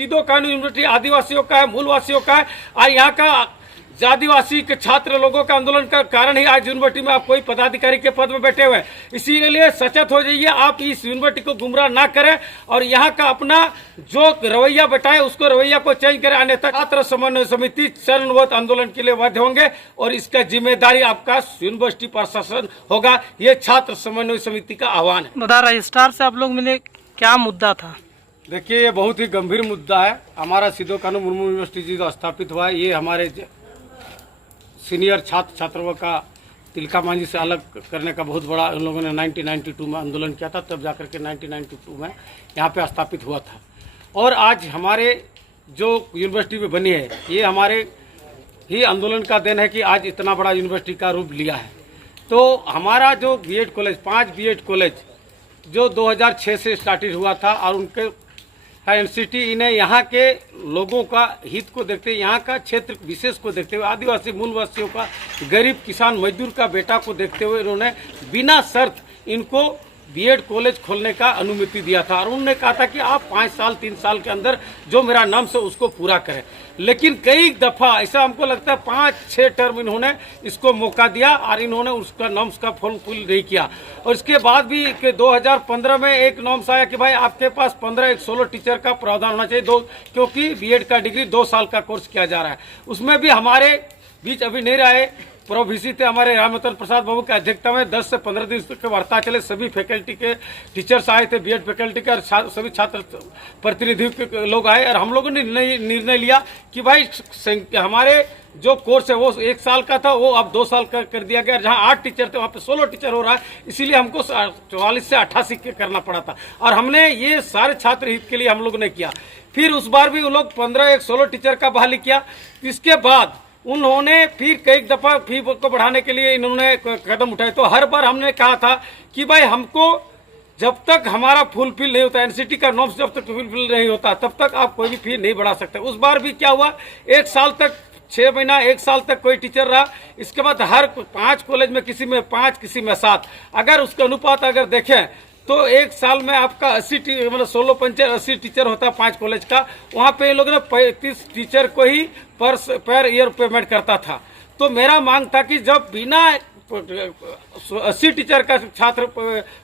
सिदो कानू university आदिवासियों का है, मूलवासियों का है। और यहाँ का आदिवासी के छात्र लोगों का आंदोलन का कारण ही आज यूनिवर्सिटी में आप कोई पदाधिकारी के पद में बैठे हुए हैं। इसीलिए सचेत हो जाइए, आप इस यूनिवर्सिटी को गुमराह ना करें और यहाँ का अपना जो रवैया बैठाए उसको रवैया को चेंज करें, अन्यथा छात्र समन्वय समिति चरणबद्ध आंदोलन के लिए बाध्य होंगे और इसका जिम्मेदारी आपका यूनिवर्सिटी प्रशासन होगा। ये छात्र समन्वय समिति का आह्वान है। रजिस्ट्रार से आप लोग मिले, क्या मुद्दा था? देखिए, ये बहुत ही गंभीर मुद्दा है। हमारा सिदो कानू मुर्मू यूनिवर्सिटी जो स्थापित हुआ है, ये हमारे सीनियर छात्रों का तिलका मांझी से अलग करने का बहुत बड़ा उन लोगों ने 1992 में आंदोलन किया था। तब जाकर के 1992 में यहाँ पे स्थापित हुआ था। और आज हमारे जो यूनिवर्सिटी में बनी है, ये हमारे ही आंदोलन का देन है कि आज इतना बड़ा यूनिवर्सिटी का रूप लिया है। तो हमारा जो बीएड कॉलेज, 5 बीएड कॉलेज जो 2006 से स्टार्टेड हुआ था और उनके एनसीटी इन्हें यहाँ के लोगों का हित को देखते हुए, यहाँ का क्षेत्र विशेष को देखते हुए, आदिवासी मूलवासियों का, गरीब किसान मजदूर का बेटा को देखते हुए इन्होंने बिना शर्त इनको बीएड कॉलेज खोलने का अनुमति दिया था। और उन्होंने कहा था कि आप 5 साल 3 साल के अंदर जो मेरा नाम से उसको पूरा करें। लेकिन कई दफ़ा ऐसा हमको लगता है 5-6 टर्म इन्होंने इसको मौका दिया और इन्होंने उसका नॉर्म्स का फुल नहीं किया। और इसके बाद भी 2015 में एक नॉर्म्स आया कि भाई आपके पास 15-16 टीचर का प्रावधान होना चाहिए, क्योंकि बीएड का डिग्री 2 साल का कोर्स किया जा रहा है। उसमें भी हमारे बीच अभी नहीं रहे प्रोविसी थे हमारे रामवतन प्रसाद बाबू की अध्यक्षता में 10 से 15 दिन के वार्ता चले। सभी फैकल्टी के टीचर्स आए थे, बीएड फैकल्टी के और सभी छात्र प्रतिनिधि के लोग आए और हम लोगों ने निर्णय लिया कि भाई हमारे जो कोर्स है वो 1 साल का था, वो अब 2 साल का कर दिया गया। जहां 8 टीचर थे वहां पे 16 टीचर हो रहा है, इसीलिए हमको 44 से 88 के करना पड़ा था। और हमने ये सारे छात्र हित के लिए हम लोगों ने किया। फिर उस बार भी वो लोग 15-16 टीचर का बहाली किया। इसके बाद उन्होंने फिर कई दफ़ा फी को बढ़ाने के लिए इन्होंने कदम उठाए। तो हर बार हमने कहा था कि भाई हमको जब तक हमारा फुलफिल नहीं होता, एनसीटी का नॉर्म्स जब तक फुलफिल नहीं होता, तब तक आप कोई भी फी नहीं बढ़ा सकते। उस बार भी क्या हुआ, 1 साल तक 6 महीना 1 साल तक कोई टीचर रहा। इसके बाद हर 5 कॉलेज में किसी में 5 किसी में 7, अगर उसका अनुपात अगर देखें तो 1 साल में आपका 80 मतलब 16-85 टीचर होता है 5 कॉलेज का। वहाँ पे ये लोग ने 35 टीचर को ही पर ईयर पेमेंट करता था। तो मेरा मांग था कि जब बिना 80 टीचर का छात्र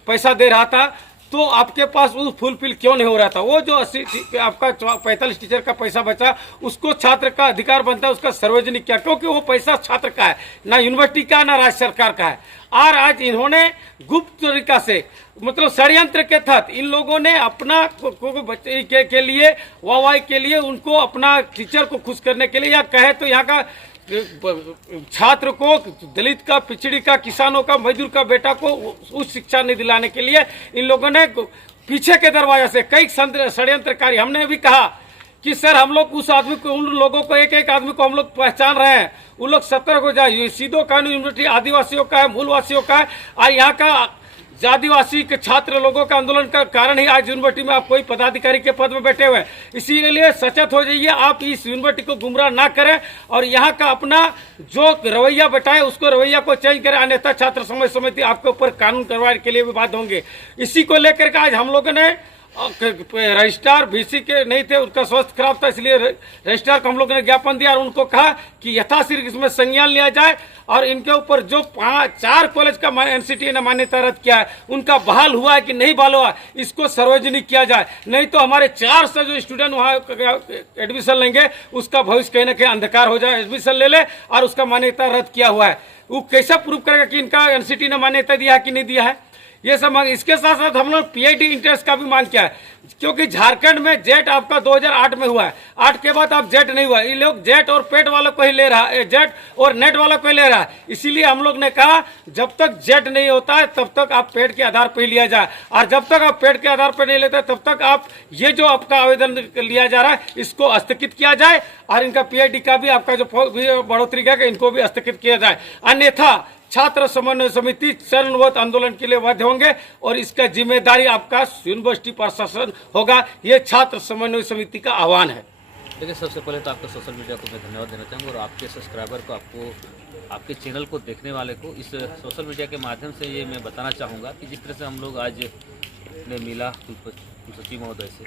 पैसा दे रहा था तो आपके पास वो फुलफिल क्यों नहीं हो रहा था। वो जो 80 आपका 45 टीचर का पैसा बचा, उसको छात्र का अधिकार बनता है उसका सार्वजनिक किया, क्योंकि वो पैसा छात्र का है, ना यूनिवर्सिटी का ना राज्य सरकार का है। और आज इन्होंने गुप्त तरीका से मतलब षड्यंत्र के तहत इन लोगों ने अपना बच्चे के लिए वाहवाही के लिए उनको अपना टीचर को खुश करने के लिए, या कहे तो यहाँ का छात्र को, दलित का, पिछड़ी का, किसानों का, मजदूर का बेटा को उच्च शिक्षा नहीं दिलाने के लिए इन लोगों ने पीछे के दरवाजे से कई षड्यंत्रकारी। हमने भी कहा कि सर हम लोग उस आदमी को, उन लोगों को, एक आदमी को हम लोग पहचान रहे हैं, उन लोग सतर्क हो जाए। सिदो कानू यूनिवर्सिटी आदिवासियों का है, मूलवासियों का है। और यहाँ का आदिवासी के छात्र लोगों का आंदोलन का कारण ही आज यूनिवर्सिटी में आप कोई पदाधिकारी के पद में बैठे हुए हैं। इसीलिए सचेत हो जाइए, आप इस यूनिवर्सिटी को गुमराह ना करें और यहाँ का अपना जो रवैया बैठाए उसको रवैया को चेंज करें, अन्यथा छात्र समन्वय समिति आपके ऊपर कानून कार्रवाई के लिए भी बाध्य होंगे। इसी को लेकर के आज हम लोगों ने रजिस्ट्रार बीसी के नहीं थे, उनका स्वास्थ्य खराब था, इसलिए रजिस्ट्रार को हम लोगों ने ज्ञापन दिया और उनको कहा कि यथाशीघ्र इसमें संज्ञान लिया जाए और इनके ऊपर जो 4 कॉलेज का एनसीटी ने मान्यता रद्द किया है, उनका बहाल हुआ है कि नहीं बहाल हुआ, इसको सार्वजनिक किया जाए। नहीं तो हमारे 400 जो स्टूडेंट वहाँ एडमिशन लेंगे उसका भविष्य कहीं ना कहीं अंधकार हो जाए। एडमिशन ले ले और उसका मान्यता रद्द किया हुआ है, वो कैसे प्रूव करेगा कि इनका एनसीटी ने मान्यता दिया है कि नहीं दिया है। ये सब मांग। इसके साथ साथ हम लोग पीआईटी इंटरेस्ट का भी मांग किया है, क्योंकि झारखंड में जेट आपका 2008 में हुआ है, 8 के बाद आप जेट नहीं हुआ। ये लोग जेट और पेट वालों को ही ले रहा है, जेट और नेट वालों को ही ले रहा है। इसीलिए हम लोग ने कहा जब तक जेट नहीं होता है तब तक आप पेट के आधार पर ही लिया जाए, और जब तक आप पेट के आधार पर नहीं लेते तब तक आप ये जो आपका आवेदन लिया जा रहा है इसको स्थगित किया जाए और इनका पीआईटी का भी आपका जो बढ़ोतरी का इनको भी स्थगित किया जाए। अन्यथा छात्र समन्वय समिति चरणबद्ध आंदोलन के लिए बाध्य होंगे और इसका जिम्मेदारी आपका यूनिवर्सिटी प्रशासन होगा। ये छात्र समन्वय समिति का आह्वान है। देखिए, सबसे पहले तो आपको सोशल मीडिया को मैं धन्यवाद देना चाहूँगा और आपके सब्सक्राइबर को, आपको, आपके चैनल को देखने वाले को इस सोशल मीडिया के माध्यम से ये मैं बताना चाहूँगा कि जिस तरह से हम लोग आज ने मिला कुलसचिव महोदय से,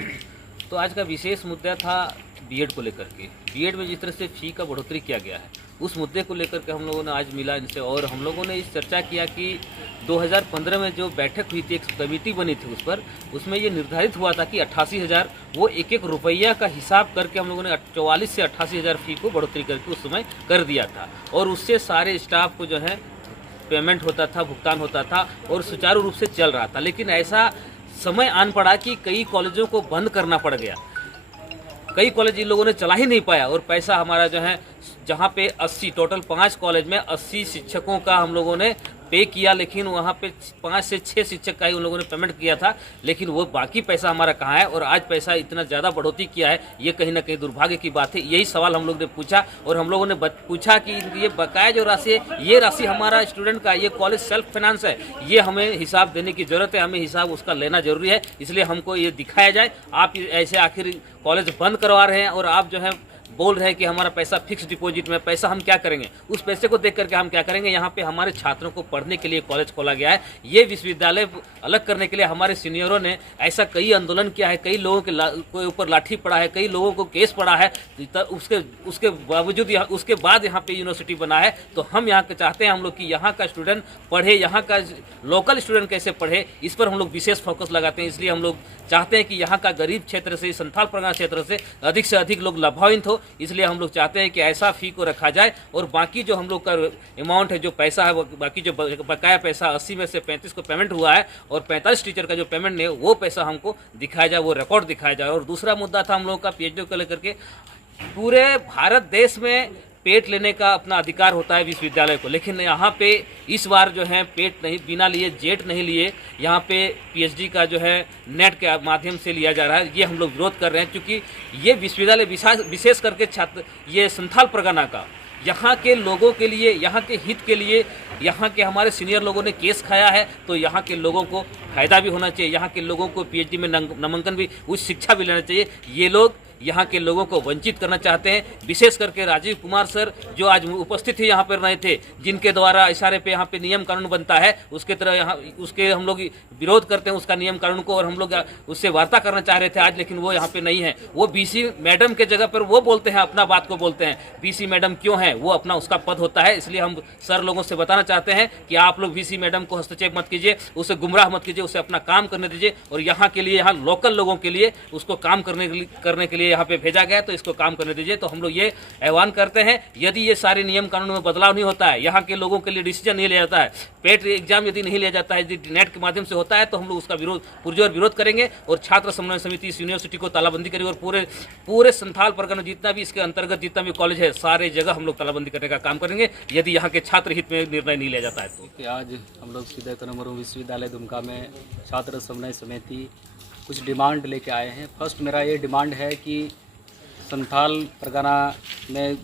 तो आज का विशेष मुद्दा था बीएड को लेकर के। बीएड में जिस तरह से फ़ी का बढ़ोतरी किया गया है, उस मुद्दे को लेकर के हम लोगों ने आज मिला इनसे, और हम लोगों ने इस चर्चा किया कि 2015 में जो बैठक हुई थी, एक कमेटी बनी थी उस पर, उसमें ये निर्धारित हुआ था कि 88,000 वो एक एक रुपया का हिसाब करके हम लोगों ने 44 से 88,000 फ़ी को बढ़ोतरी करके उस समय कर दिया था, और उससे सारे स्टाफ को जो है पेमेंट होता था, भुगतान होता था और सुचारू रूप से चल रहा था। लेकिन ऐसा समय आन पड़ा कि कई कॉलेजों को बंद करना पड़ गया, कई कॉलेज इन लोगों ने चला ही नहीं पाया, और पैसा हमारा जो है, जहाँ पे 80 टोटल 5 कॉलेज में 80 शिक्षकों का हम लोगों ने पे किया, लेकिन वहाँ पे 5 से 6 शिक्षक का ही उन लोगों ने पेमेंट किया था, लेकिन वो बाकी पैसा हमारा कहाँ है, और आज पैसा इतना ज़्यादा बढ़ोतरी किया है, ये कहीं ना कहीं दुर्भाग्य की बात है। यही सवाल हम लोग ने पूछा, और हम लोगों ने पूछा कि ये बकाया जो राशि है, ये राशि हमारा स्टूडेंट का, ये कॉलेज सेल्फ फाइनेंस है, ये हमें हिसाब देने की ज़रूरत है, हमें हिसाब उसका लेना जरूरी है, इसलिए हमको ये दिखाया जाए। आप ऐसे आखिर कॉलेज बंद करवा रहे हैं और आप जो है बोल रहे हैं कि हमारा पैसा फिक्स डिपॉजिट में, पैसा हम क्या करेंगे, उस पैसे को देख करके हम क्या करेंगे। यहाँ पे हमारे छात्रों को पढ़ने के लिए कॉलेज खोला गया है, ये विश्वविद्यालय अलग करने के लिए हमारे सीनियरों ने ऐसा कई आंदोलन किया है, कई लोगों के ऊपर लाठी पड़ा है, कई लोगों को केस पड़ा है, उसके बावजूद उसके बाद यहाँ पे यूनिवर्सिटी बना है। तो हम यहाँ के चाहते हैं हम लोग कि यहाँ का स्टूडेंट पढ़े, यहाँ का लोकल स्टूडेंट कैसे पढ़े, इस पर हम लोग विशेष फोकस लगाते हैं। इसलिए हम लोग चाहते हैं कि यहाँ का गरीब क्षेत्र से, संथाल परगना क्षेत्र से अधिक लोग लाभान्वित हो, इसलिए हम लोग चाहते हैं कि ऐसा फ़ी को रखा जाए, और बाकी जो हम लोग का अमाउंट है, जो पैसा है, बाकी जो बकाया पैसा 80 में से 35 को पेमेंट हुआ है, और 45 टीचर का जो पेमेंट नहीं है, वो पैसा हमको दिखाया जाए, वो रिकॉर्ड दिखाया जाए। और दूसरा मुद्दा था हम लोगों का पीएचडी को लेकर के, पूरे भारत देश में पेट लेने का अपना अधिकार होता है विश्वविद्यालय को, लेकिन यहाँ पे इस बार जो है पेट नहीं, बिना लिए, जेट नहीं लिए, यहाँ पे पीएचडी का जो है नेट के माध्यम से लिया जा रहा है। ये हम लोग विरोध कर रहे हैं, क्योंकि ये विश्वविद्यालय विशेष करके छात्र, ये संथाल परगना का, यहाँ के लोगों के लिए, यहाँ के हित के लिए, यहाँ के हमारे सीनियर लोगों ने केस खाया है, तो यहाँ के लोगों को फायदा भी होना चाहिए, यहाँ के लोगों को पीएचडी में नामांकन भी, उच्च शिक्षा भी लेना चाहिए। ये लोग यहाँ के लोगों को वंचित करना चाहते हैं, विशेष करके राजीव कुमार सर जो आज उपस्थित ही यहाँ पर रहे थे, जिनके द्वारा इशारे पे यहाँ पे नियम कानून बनता है, उसके तरह यहाँ उसके हम लोग विरोध करते हैं उसका नियम कानून को, और हम लोग उससे वार्ता करना चाह रहे थे आज, लेकिन वो यहाँ पे नहीं है। वो बीसी मैडम के जगह पर वो बोलते हैं, अपना बात को बोलते हैं। बीसी मैडम क्यों है, वो अपना उसका पद होता है, इसलिए हम सर लोगों से बताना चाहते हैं कि आप लोग बीसी मैडम को हस्तक्षेप मत कीजिए, उसे गुमराह मत कीजिए, उसे अपना काम करने दीजिए, और यहाँ के लिए, यहाँ लोकल लोगों के लिए उसको काम करने के लिए यहाँ पे भेजा गया, तो इसको काम करने दीजिए। तो हम लोग ये आह्वान करते हैं, यदि ये सारे नियम कानून में बदलाव नहीं होता है, यहाँ के लोगों के लिए डिसीजन नहीं लिया जाता है, पेट एग्जाम यदि नहीं लिया जाता है, यदि नेट के माध्यम से होता है, तो हम लोग उसका पुरजोर विरोध करेंगे, और छात्र समन्वय समिति इस यूनिवर्सिटी को तालाबंदी करेगी, और पूरे संथाल परगना जितना भी इसके अंतर्गत जितना भी कॉलेज है, सारे जगह हम लोग तालाबंदी करने का काम करेंगे, यदि यहाँ के छात्र हित में निर्णय नहीं लिया जाता है तो। आज हम लोग सीधे मुर्मू विश्वविद्यालय दुमका में छात्र समन्वय समिति कुछ डिमांड लेके आए हैं। फर्स्ट मेरा ये डिमांड है कि संथाल परगना में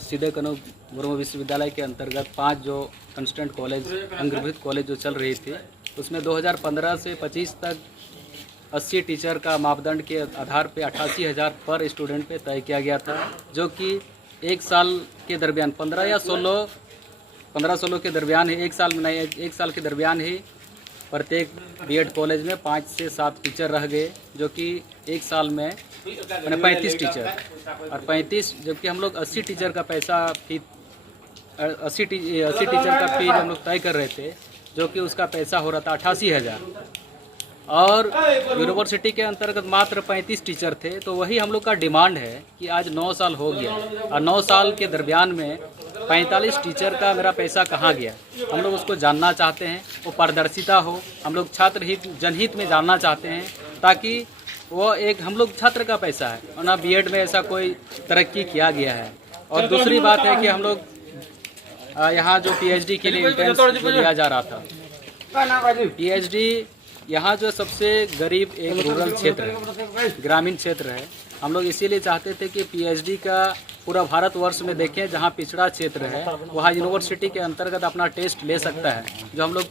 सीधे मुर्मू विश्वविद्यालय के अंतर्गत 5 जो कंस्टेंट कॉलेज, अंगीकृत कॉलेज जो चल रही थी, उसमें 2015 से 25 तक 80 टीचर का मापदंड के आधार पे 88,000 पर स्टूडेंट पे तय किया गया था, जो कि एक साल के दरमियान 15-16 के दरमियान ही, एक साल के दरमियान ही प्रत्येक बीएड कॉलेज में 5 से 7 टीचर रह गए, जो कि एक साल में 35 टीचर, और 35 जबकि हम लोग 80 टीचर का पैसा 80 टीचर का फीस हम लोग तय कर रहे थे, जो कि उसका पैसा हो रहा था 88,000, और यूनिवर्सिटी के अंतर्गत मात्र 35 टीचर थे। तो वही हम लोग का डिमांड है कि आज 9 साल हो गया, और 9 साल के दरमियान में 45 टीचर का मेरा पैसा कहाँ गया, हम लोग उसको जानना चाहते हैं। वो पारदर्शिता हो, हम लोग छात्र हित, जनहित में जानना चाहते हैं, ताकि वो एक हम लोग छात्र का पैसा है, और ना बीएड में ऐसा कोई तरक्की किया गया है। और दूसरी बात है कि हम लोग यहाँ जो पीएचडी के लिए एंट्रेंस लिया जा रहा था, पीएचडी यहाँ जो सबसे गरीब एक रूरल क्षेत्र है, ग्रामीण क्षेत्र है, हम लोग इसीलिए चाहते थे कि पीएचडी का पूरा भारतवर्ष में देखें, जहाँ पिछड़ा क्षेत्र है वहाँ यूनिवर्सिटी के अंतर्गत अपना टेस्ट ले सकता है, जो हम लोग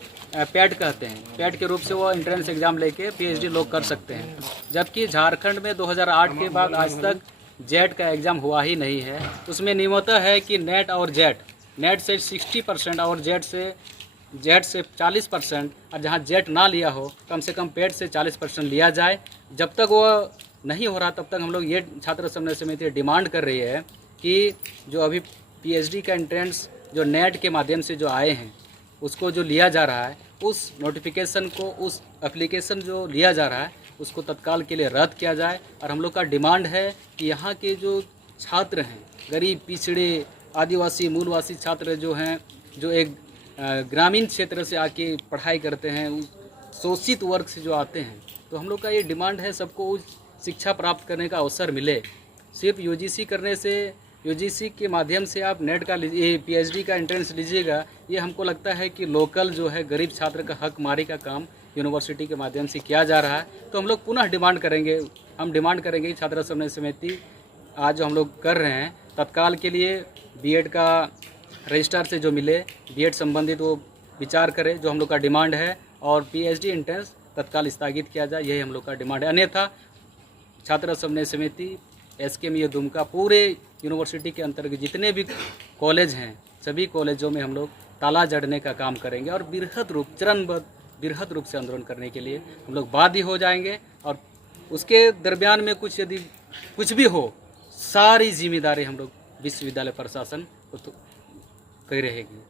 पैट कहते हैं, पैट के रूप से वो एंट्रेंस एग्जाम लेके पीएचडी लोग कर सकते हैं। जबकि झारखंड में 2008 के बाद आज तक जेट का एग्ज़ाम हुआ ही नहीं है। उसमें नियमतः है कि नेट और जेट, नेट से 60% और जेट से 40%, और जहाँ जेट ना लिया हो कम से कम पेट से 40% लिया जाए। जब तक वो नहीं हो रहा तब तक हम लोग ये छात्र समन्वय समिति डिमांड कर रही है कि जो अभी पीएचडी का एंट्रेंस जो नेट के माध्यम से जो आए हैं उसको जो लिया जा रहा है, उस नोटिफिकेशन को, उस एप्लीकेशन जो लिया जा रहा है उसको तत्काल के लिए रद्द किया जाए। और हम लोग का डिमांड है कि यहाँ के जो छात्र हैं, गरीब, पिछड़े, आदिवासी, मूलवासी छात्र जो हैं, जो एक ग्रामीण क्षेत्र से आके पढ़ाई करते हैं, उस शोषित वर्ग से जो आते हैं, तो हम लोग का ये डिमांड है सबको उस शिक्षा प्राप्त करने का अवसर मिले। सिर्फ यूजीसी करने से, यूजीसी के माध्यम से आप नेट का ये पीएचडी का एंट्रेंस लीजिएगा, ये हमको लगता है कि लोकल जो है गरीब छात्र का हक मारी का काम यूनिवर्सिटी के माध्यम से किया जा रहा है। तो हम लोग पुनः डिमांड करेंगे, हम डिमांड करेंगे कि छात्र समन्वय समिति आज जो हम लोग कर रहे हैं तत्काल के लिए बीएड का रजिस्ट्रार से जो मिले, बीएड संबंधित वो विचार करे, जो हम लोग का डिमांड है, और पीएचडी एंट्रेंस तत्काल स्थगित किया जाए, यही हम लोग का डिमांड है। अन्यथा छात्र समन्वय समिति एसकेएम दुमका पूरे यूनिवर्सिटी के अंतर्गत जितने भी कॉलेज हैं सभी कॉलेजों में हम लोग ताला जड़ने का काम करेंगे और बृहद रूप से आंदोलन करने के लिए हम लोग बाध्य हो जाएंगे। और उसके दरमियान में कुछ यदि कुछ भी हो, सारी जिम्मेदारी हम लोग विश्वविद्यालय प्रशासन को तो कही रहेगी।